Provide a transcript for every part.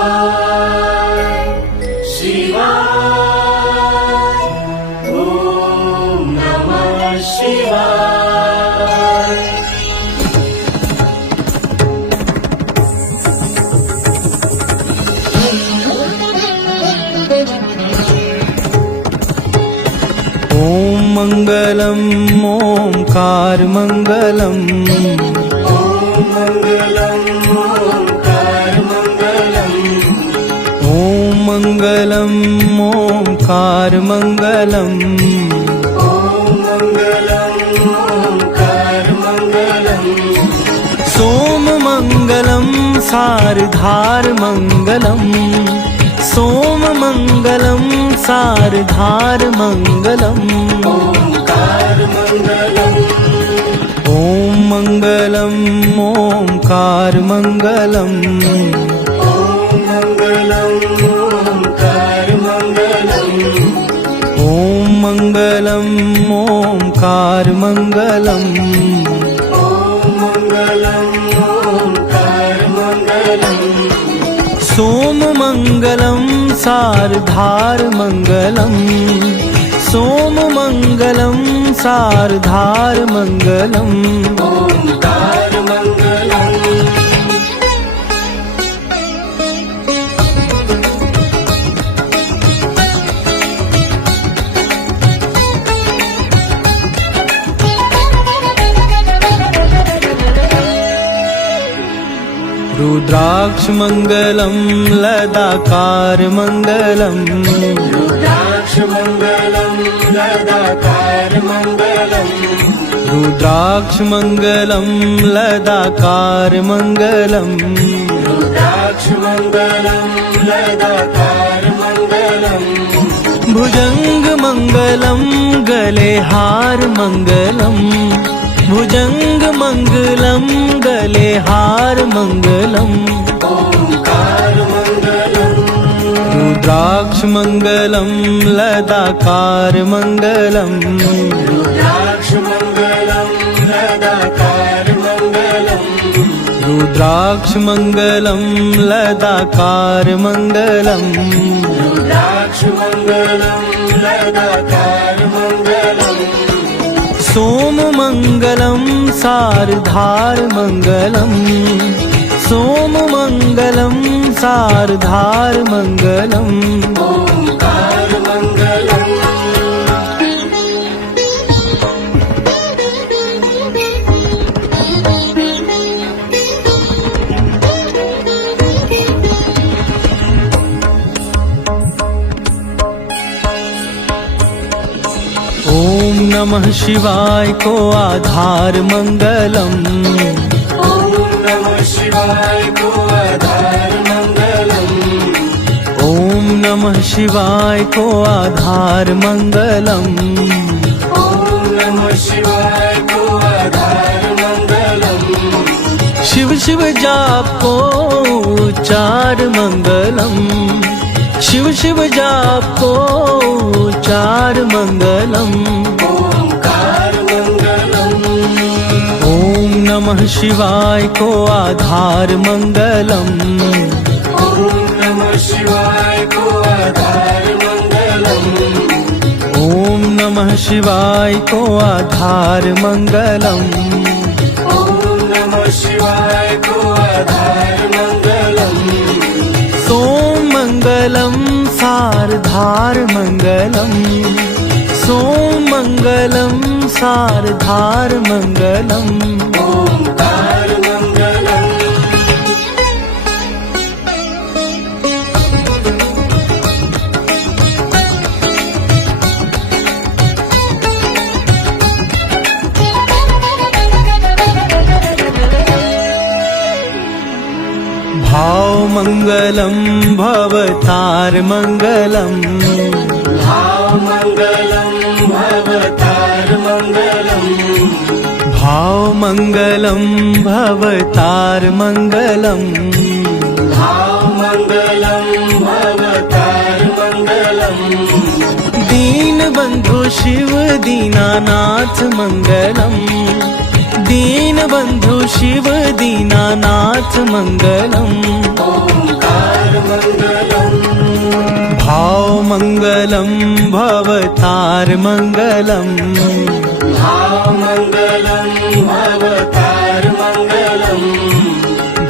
शिवाय शिवाय ॐ नमः शिवाय। ॐ मङ्गलम् ओंकार मङ्गलम् मङ्गलम् ओंकार मङ्गलम् सोम मङ्गलम् सारधार मङ्गलम् सोम मङ्गलम् सारधार मङ्गलम् ॐ मङ्गलम् ओंकार मङ्गलम् मङ्गलम् ओंकार मङ्गलम् सोम मङ्गलम् सारधार मङ्गलम् सोम मङ्गलम् सारधार मङ्गलम् रुद्राक्ष मङ्गलम् लदाकार मङ्गलम् रुद्राक्ष मङ्गलम् लदाकार मङ्गलम् रुद्राक्ष मङ्गलम् लदाकार मङ्गलम् रुद्राक्ष मङ्गलम् लदाकार मङ्गलम् भुजङ्ग मङ्गलम् गले हार मङ्गलम् भुजङ्ग मङ्गलम् गले हार मङ्गलम् रुद्राक्ष मङ्गलम् लदाकार मङ्गलम् रुद्राक्ष मङ्गलम् लदाकार मङ्गलम् रुद्राक्ष मङ्गलम् लदाकार मङ्गलम् रुद्राक्ष मङ्गलम् लदाकार मङ्गलम् सोम मङ्गलम् सारधार मङ्गलम् सोम मङ्गलम् सारधार मङ्गलम् ॐ नमः शिवाय को आधार मङ्गलम् ॐ नमः शिवाय को आधार मङ्गलम् ॐ नमः शिवाय को आधार मङ्गलम् ॐ नमः शिवाय को आधार मङ्गलम् शिव शिव जाप को उच्चार मङ्गलम् शिव शिव जाप को उच्चार मङ्गलम् ॐ नमः शिवाय को आधार मङ्गलम् ॐ नमः शिवाय को आधार मङ्गलम् ॐ नमः शिवाय को आधार मङ्गलम् ॐ नमः शिवाय को आधार मङ्गलम् सोम मङ्गलम् सारधार मङ्गलम् सोम मङ्गलम् सारधार मङ्गलम् भाव मङ्गलम् भवतार मङ्गलम् भाव मङ्गलम् भवतार मङ्गलम् भाव मङ्गलम् भवतार मङ्गलम् भाव मङ्गलम् भवतार मङ्गलम् दीनबन्धु शिव दीनानाथ मङ्गलम् दीनबन्धु शिव दीनानाथ मङ्गलम् ओंकार भावमङ्गलं भवतारमङ्गलम् भावमङ्गलं भवतारमङ्गलम्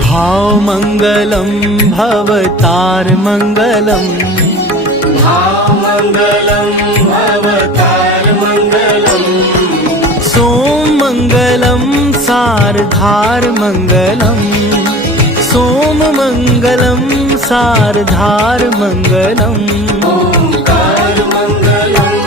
भावमङ्गलं भवतारमङ्गलम् भावमङ्गलं भवतारमङ्गलम् सोममङ्गलं सार्धारमङ्गलम् सोममङ्गलं सार्धारमङ्गलम् ओंकारमङ्गलम्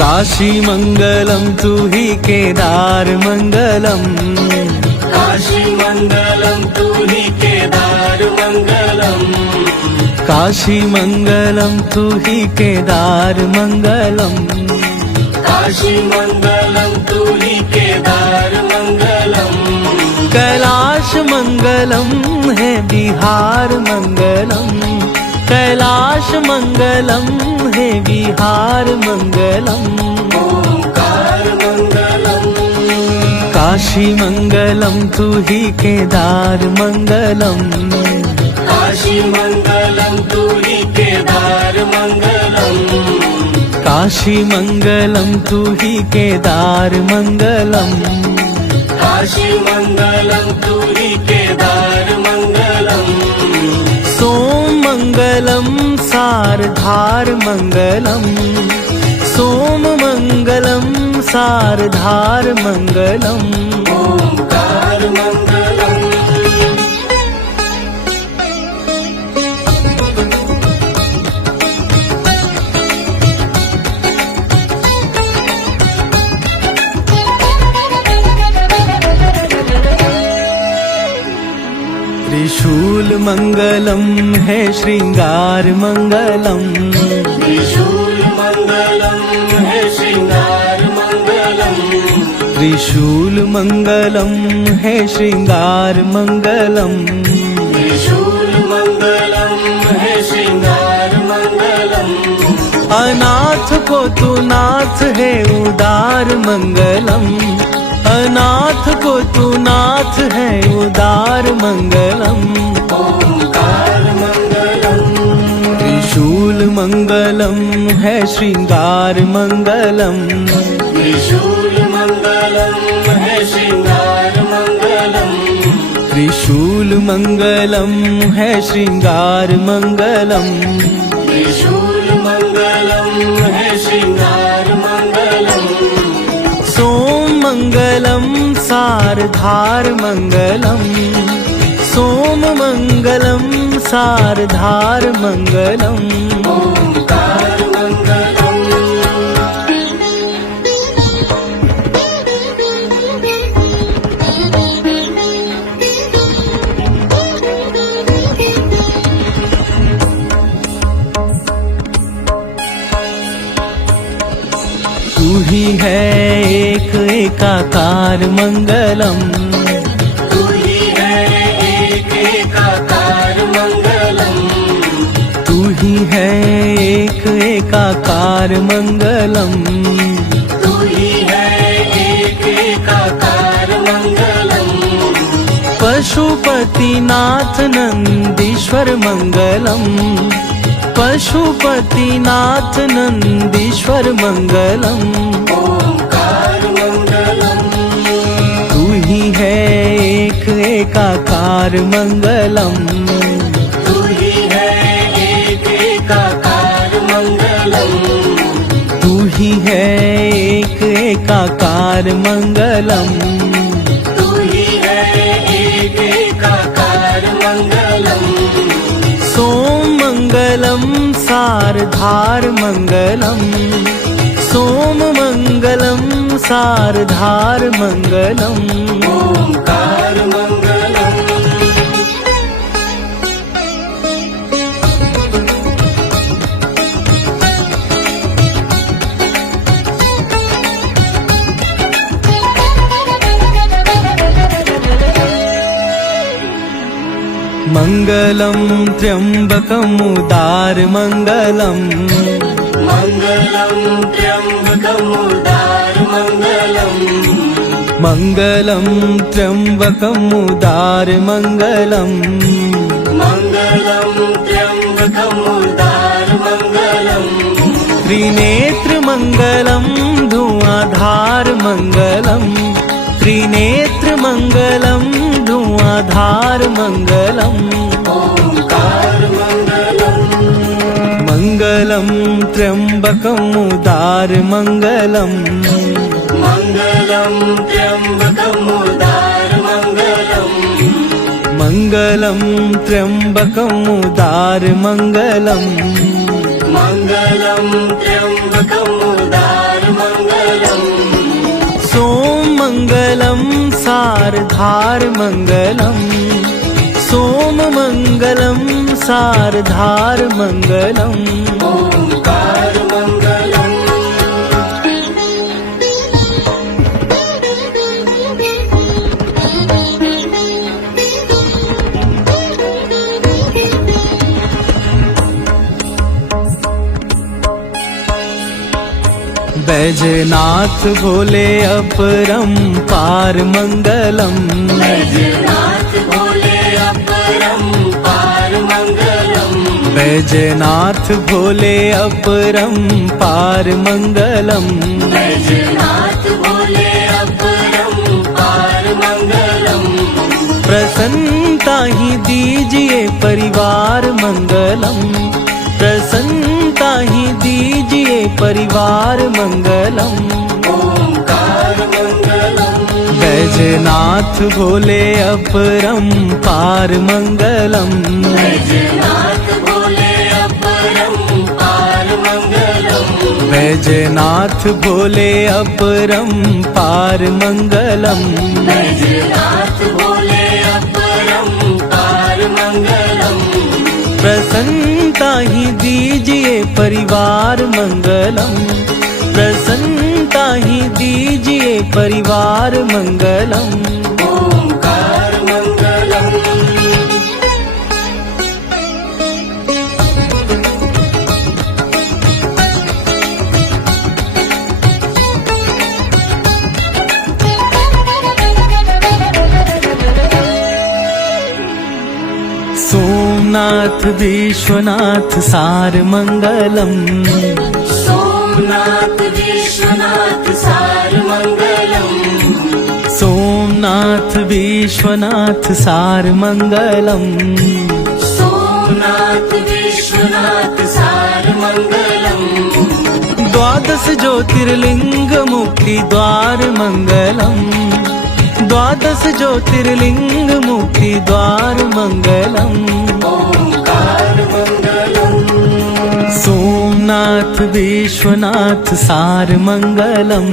काशीमङ्गलं तु हि केदारमङ्गलम् काशीमङ्गलं तु हि केदारमङ्गलम् काशीमङ्गलं तु हि केदारमङ्गलम् काशीमङ्गलं तु हि केदारमङ्गलम् कैलाशमङ्गलं है बिहारमङ्गलम् कैलाशमङ्गलं है बिहारमङ्गलम् ओंकारमङ्गलम् काशीमङ्गलं तु हि केदारमङ्गलम् काशीमङ्गलं तु हि केदारमङ्गलम् काशीमङ्गलं तु हि केदारमङ्गलम् काशीमङ्गलं तु हि केदारमङ्गलम् सोममङ्गलं सार्धारमङ्गलम् सोममङ्गलं सार्धारमङ्गलम् ओंकारमङ्गलम् त्रिशूलमङ्गलं है श्रृङ्गारमङ्गलम् त्रिशूलमङ्गलं हे श्रृङ्गारमङ्गलम् त्रिशूलमङ्गलं है श्रृङ्गारमङ्गलम् त्रिशूलमङ्गलं हे श्रृङ्गारमङ्गलम् अनाथ को तू नाथ है उदार मंगलम अनाथ को तू नाथ है उदार मंगलम ओंकारमङ्गलम् त्रिशूल मंगलम है श्रृंगार मंगलम त्रिशूलमङ्गलं हे श्रृङ्गारमङ्गलम् त्रिशूल मंगलम है श्रृंगार मंगलम त्रिशूलमङ्गलं हे श्रृङ्गारमङ्गलम् सोममङ्गलं सार्धारमङ्गलं सोममङ्गलं सार्धारमङ्गलम् ओंकारमङ्गलम् तू ही है एक एकाकार मंगलम तू ही है एक एकाकार मंगलम तू ही है एक एकाकार मंगलम तू ही है एक एकाकार मंगलम पशुपतिनाथ नंदीश्वर मंगलम पशुपतिनाथ नंदीश्वर मंगलम ओंकारमङ्गलम् तू ही है एक एकाकार मंगलम तू ही है एक एकाकार मंगलम तू ही है एक एकाकार मंगलम तू ही है एक एकाकार मंगलम सोममङ्गलं सार्धारमङ्गलं सोममङ्गलं सार्धारमङ्गलम् ओंकारमङ्गलम् मंगलम मङ्गलं त्र्यम्बकम् उदारमङ्गलम् मङ्गलं त्र्यम्बकम् उदारमङ्गलम् मङ्गलं त्र्यम्बकम् उदारमङ्गलम् मङ्गलं त्र्यम्बकम् उदारमङ्गलम् त्रिनेत्रमङ्गलं धुआधारमङ्गलम् त्रिनेत्रमङ्गलं धुआधारमङ्गलम् ओङ्कारमङ्गलम् मङ्गलं त्र्यम्बकम् उदारमङ्गलम् मङ्गलं त्र्यम्बकम् उदारमङ्गलम् मङ्गलं त्र्यम्बकम् उदारमङ्गलम् मङ्गलं त्र्यम्बकम् उदारमङ्गलम् सोममङ्गलं सारधारमङ्गलम् सोममङ्गलं सारधारमङ्गलम् ओङ्कारमङ्गलम् बैजनाथ भोले अपरम्पार मङ्गलम् बैजनाथ भोले अपरम्पार मङ्गलम् बैजनाथ भोले अपरम्पार मङ्गलम् बैजनाथ भोले अपरम्पार मङ्गलम् प्रसन्नता ही दीजिए परिवार मंगलम प्रसन्नता ही दीजिए परिवार मंगलम ओङ्कारमङ्गलम् बैजनाथ भोले अपरम्पार मंगलम बैजनाथ भोले अपरम्पार मङ्गलम् बैजनाथ भोले अपरम्पार मंगलम बैजनाथ भोले अपरम्पार मङ्गलम् प्रसन्नता ही दीजिए परिवार मंगलम प्रसन्नता ही दीजिए परिवार मंगलम ओङ्कारमङ्गलम् सोमनाथ विश्वनाथ सार मंगलम सोमनाथ विश्वनाथ सार मङ्गलम् सोमनाथ विश्वनाथ सार मंगलम सोमनाथ विश्वनाथ सार मङ्गलम् द्वादश ज्योतिर्लिंग मुक्ति द्वार मंगलम द्वादश ज्योतिर्लिंग मुक्ति द्वार मंगलम ओङ्कारमङ्गलम् सोमनाथ विश्वनाथ सार मंगलम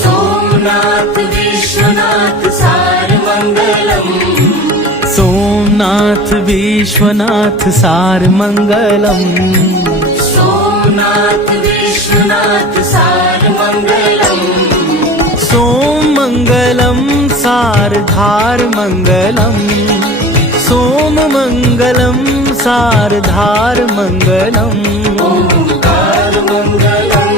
सोमनाथ विश्वनाथ सार मङ्गलम् सोमनाथ विश्वनाथ सार मंगलम सोमनाथ विश्वनाथ सार मङ्गलम् सोममङ्गलं सारधार मङ्गलम् सोममङ्गलं सारधार मङ्गलम् ओङ्कारमङ्गलम्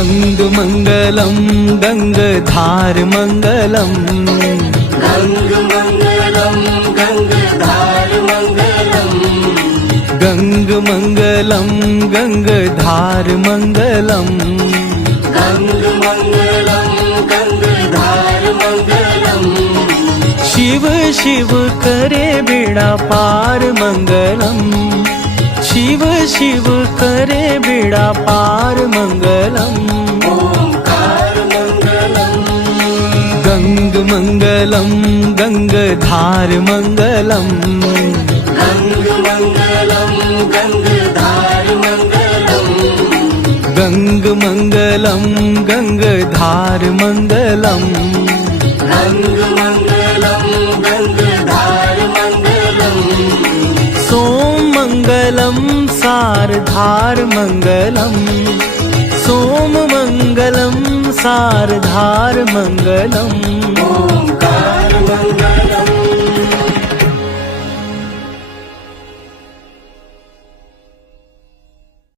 गङ्गमङ्गलं गङ्गधार मङ्गलम् गङ्गमङ्गलं गङ्गधार मङ्गलम् गङ्गमङ्गलं गङ्गधार मङ्गलम् गङ्गमङ्गलं गङ्गधार मङ्गलम् शिव शिव करे बेड़ा पार मङ्गलम् शिव शिव करे बेड़ा पार मङ्गलम् ओङ्कारमङ्गलम् गङ्गमङ्गलं गङ्गधार मङ्गलम् गङ्गमङ्गलं गङ्गधार मङ्गलम् गङ्गमङ्गलं गङ्गधार मङ्गलम् गङ्गमङ्गलं गङ्गधार मङ्गलम् मङ्गलं सार्धारमङ्गलम् सोममङ्गलं सार्धारमङ्गलम्